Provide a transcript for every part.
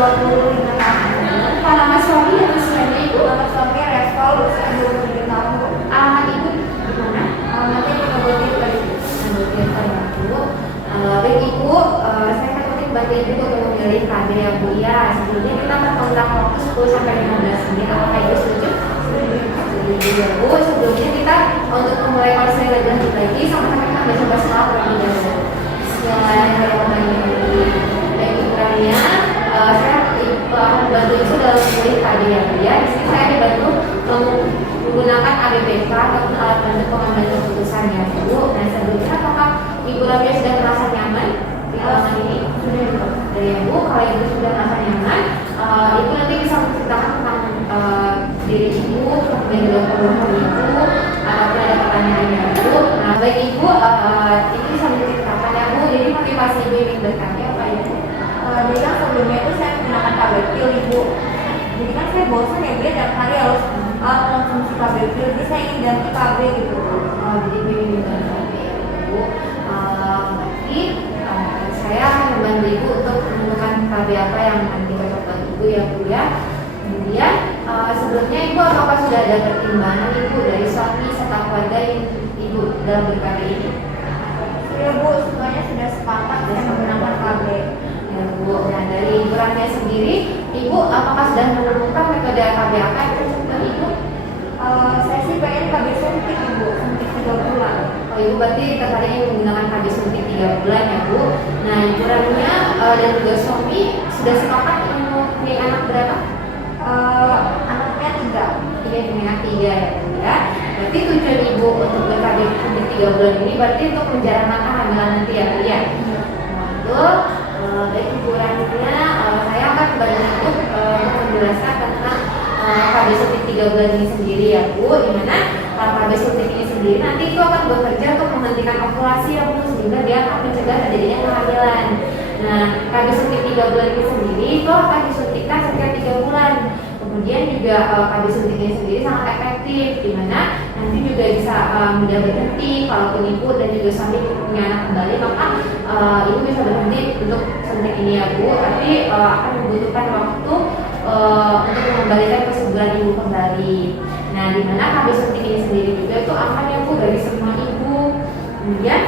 25 tahun. Kalau nama suami dan usianya ibu, Nama suami Reval, usia 27 tahun. alamat ibu di mana? Alamatnya di Kabupaten Bandung. Bu. Baik ibu, saya akan bantu ibu untuk memilih kader ya bu ya. Sebelumnya kita berkontak waktu 10 sampai 15 menit. Apakah ibu setuju? Setuju ya bu. Sebelumnya kita untuk memulai konseling lebih lanjut lagi, sama-sama kita baca basmalah terlebih dahulu. Bismillahirrahmanirrahim. Baik iburannya, saya akan membantu ibu dalam memilih kader ya bu ya. Di sini saya dibantu menggunakan ABPK ataupun alat bantu pengambilan keputusan ya bu. Nah sebelumnya apakah ibu Rabia sudah merasa nyaman di ruangan ini? Sudah ya bu. Kalau ibu sudah merasa nyaman, ibu nanti bisa menceritakan tentang diri ibu, kemudian juga keluhan ibu, ataupun ada pertanyaannya bu. Nah baik ibu, ini bisa menceritakan ya bu. Jadi motivasi ibu ini berkarya apa ya bu? Jadi kan sebelumnya itu saya menggunakan KBPIL ibu. Jadi kan saya bosan ya bu, tiap hari harus konsumsi KBPIL. Jadi saya ingin ganti KB gitu. Jadi ibu ingin ganti ya bu. Berarti saya akan membantu ibu untuk menemukan KB apa yang nanti cocok buat ibu ya bu ya. Kemudian sebelumnya ibu apakah sudah ada pertimbangan ibu dari suami serta keluarga ibu dalam berkarya ini? Ya bu, semuanya sudah sepakat saya menggunakan KB. Ya bu. Nah dari ibu Rania sendiri, ibu apakah sudah menemukan metode KB apa yang cocok buat ibu? Saya sih pengen KB suntik ibu, suntik 3 bulan. Oh ibu berarti tertarik menggunakan KB suntik 3 bulan ya bu. Nah ibu Rania dan juga suami sudah sepakat mempunyai anak berapa? Anaknya 3. Iya punya anak 3 ya bu ya. Berarti tujuan ibu untuk ber-KB suntik 3 bulan ini berarti untuk menjalankan kehamilan nanti ya bu ya. Betul. Baik ibu Rania, saya akan bantu untuk menjelaskan tentang KB suntik 3 bulan ini sendiri ya bu. Dimana KB suntik ini sendiri nanti itu akan bekerja untuk menghentikan ovulasi ya bu, sehingga dia akan mencegah terjadinya kehamilan. Nah KB suntik 3 bulan ini sendiri itu akan disuntikkan setiap 3 bulan. Kemudian juga KB suntik ini sendiri sangat efektif, dimana nanti juga bisa mudah berhenti. Kalaupun ibu dan juga suami punya anak kembali, maka ibu bisa berhenti untuk suntik ini ya bu. Tapi akan membutuhkan waktu untuk mengembalikan kesuburan ibu kembali. Nah, di mana KB suntik ini sendiri juga itu aman ya bu bagi semua ibu. Kemudian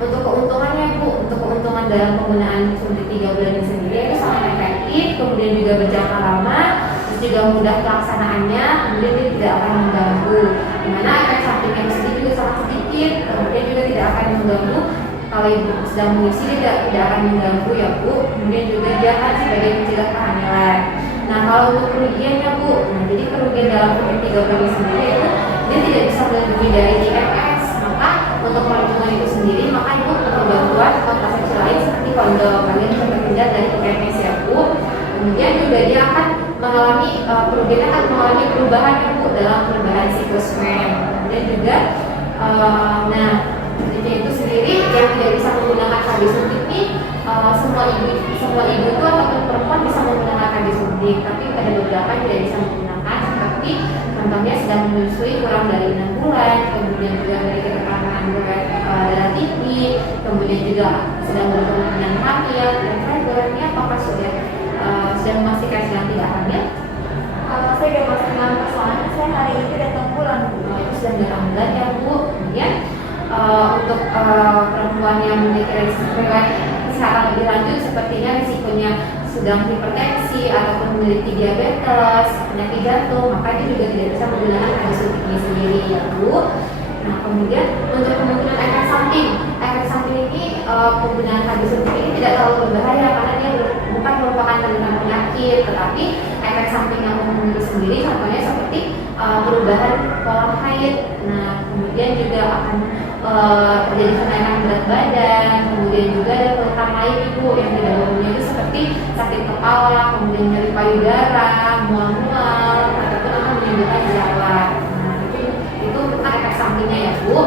untuk keuntungannya bu, untuk keuntungan dalam penggunaan suntik 3 bulan ini sendiri itu sangat efektif, kemudian juga berjangka lama, terus juga mudah pelaksanaannya, kemudian dia tidak akan mengganggu. Di mana efek sampingnya itu sendiri juga sangat sedikit, kemudian juga tidak akan mengganggu. Kalau ibu sedang mengisi dia tidak akan mengganggu ya bu. Kemudian juga dia akan sebagai mencegah kehamilan. Nah kalau untuk kerugiannya bu, nah jadi kerugian dalam suntik 3 bulan ini sendiri itu dia tidak bisa melindungi dari IMS. Maka untuk perlindungan itu sendiri, maka ibu perlu bantuan kontrasepsi lain seperti kondom. Kalian bisa terhindar dari IMS ya bu. Kemudian juga dia akan mengalami kerugiannya akan mengalami perubahan ya bu dalam perubahan siklus men. Kemudian juga nah itu sendiri yang tidak bisa menggunakan KB suntik ini semua ibu itu ataupun perempuan bisa menggunakan KB suntik, tapi ada beberapa yang tidak bisa menggunakan seperti contohnya sedang menyusui kurang dari 6 bulan, kemudian juga memiliki tekanan darah tinggi, kemudian juga sedang berkemungkinan hamil. Dan kira-kira apakah sudah memastikan sedang tidak hamil? Saya udah masuk dalam soalnya saya hari ini datang bulan bu. Itu sedang dalam bulan ya bu. Kemudian untuk perempuan yang memiliki riwayat kesehatan lebih lanjut, sepertinya risikonya sedang hipertensi ataupun memiliki diabetes, penyakit jantung, maka itu juga tidak bisa menggunakan KB suntik ini sendiri ya bu. Nah kemudian untuk kemungkinan efek samping ini penggunaan KB suntik ini tidak terlalu berbahaya karena dia bukan merupakan penderita penyakit, tetapi efek samping yang umum itu sendiri contohnya seperti perubahan pola haid. Nah kemudian juga akan terjadi kenaikan berat badan, kemudian juga ada keluhan lain ibu yang tidak umumnya itu seperti sakit kepala, kemudian nyeri payudara, mual-mual, ataupun akan menimbulkan jerawat. Nah itu kan efek sampingnya ya bu.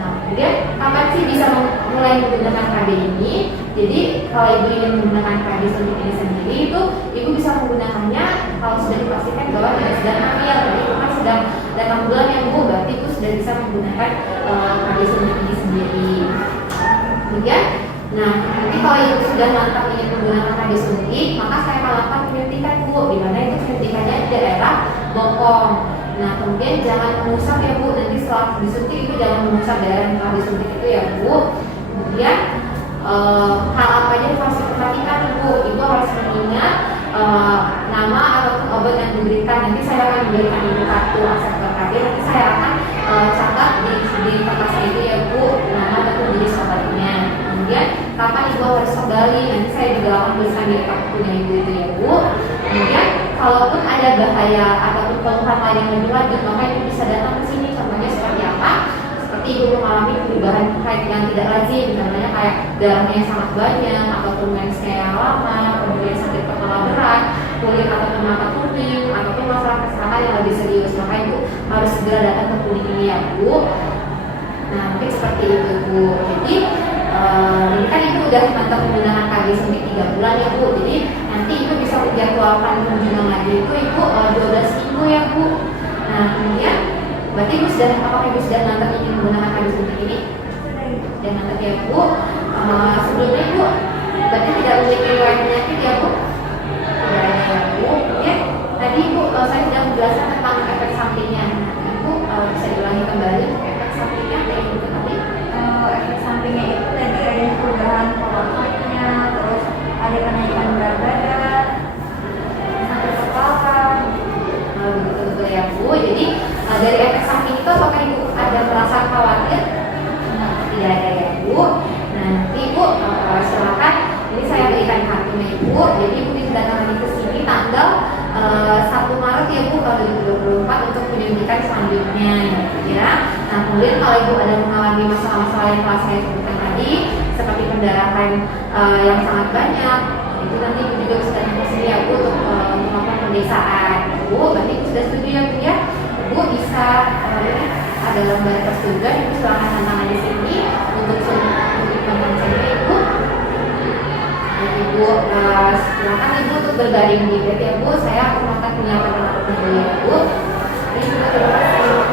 Nah kemudian kapan sih bisa mulai menggunakan KB ini? Jadi kalau ibu ingin menggunakan KB suntik ini sendiri itu ibu bisa menggunakannya kalau sudah dipastikan bahwa tidak sedang hamil. Jadi kan sedang datang bulan yang bu, berarti ibu sudah bisa menggunakan KB suntik ini sendiri. Kemudian, nah nanti kalau ibu sudah mantap ingin menggunakan KB suntik, maka saya akan lakukan penyuntikan Bu, di mana itu penyuntikannya di daerah bokong. Nah kemudian jangan mengusap ya Bu, nanti setelah disuntik itu jangan mengusap daerah yang telah disuntik itu ya Bu. Kemudian hal apa aja yang harus diperhatikan Ibu, Ibu harus mengingat nama ataupun obat yang diberikan. Nanti saya akan memberikan Ibu kartu akses KB, nanti saya akan catat di kertasnya itu ya Bu, nama ataupun jenis obatnya. Kemudian kapan Ibu harus kembali, nanti saya juga akan tuliskan di kartunya Ibu itu ya Bu. Kemudian kalaupun ada bahaya ataupun keluhan lain yang lebih lanjut, maka Ibu bisa datang ke sini. Contohnya seperti apa? Seperti Ibu mengalami perubahan haid yang tidak lazim, contohnya kayak darahnya yang sangat banyak, ataupun mensnya yang lama, kemudian sakit kepala berat, kulit ataupun mata kuning, ataupun masalah kesehatan yang lebih serius, maka Ibu harus segera datang ke klinik ini ya Bu. Nah mungkin seperti itu Bu. Jadi ini kan Ibu udah mantap menggunakan KB suntik 3 bulan ya Bu. Jadi nanti Ibu bisa menjadwalkan kunjungan lagi itu Ibu 12 minggu ya Bu. Nah kemudian berarti Ibu sudah, apakah Ibu sudah mantap ingin menggunakan KB suntik ini? Sudah mantap ya Bu. Sebelumnya Ibu berarti tidak memiliki riwayat penyakit ya Bu? Tidak ada ya Bu. Kemudian tadi Ibu saya sudah menjelaskan tentang efek sampingnya. Nah Ibu bisa diulangi kembali efek sampingnya apa yang Ibu ketahui? Efek sampingnya itu tadi ada perubahan pola kulitnya, terus ada kenaikan berat badan, sakit kepala. Betul ya Bu. Jadi dari efek samping itu apakah Ibu ada merasa khawatir? Tidak ada ya Bu. Nah nanti Ibu silakan, ini saya berikan kartunya Ibu. Jadi Ibu bisa datang lagi ke sini tanggal 1 Maret ya Bu tahun 2024 untuk penyuntikan selanjutnya ya. Nah kemudian kalau Ibu ada mengalami masalah-masalah yang telah saya sebutkan tadi, seperti pendarahan yang sangat banyak, itu nanti Ibu juga bisa datang ke sini ya Bu untuk melakukan pemeriksaan. Bu, berarti Ibu sudah setuju ya Bu ya? Ibu bisa ini ada lembar persetujuan, Ibu silakan tantangan di sini untuk mengajarnya Ibu. Ibu silakan Ibu untuk berbaring di bed ya Bu. Saya akan melakukan penyiapan alat dulu ya Bu. Ini juga terima kasih.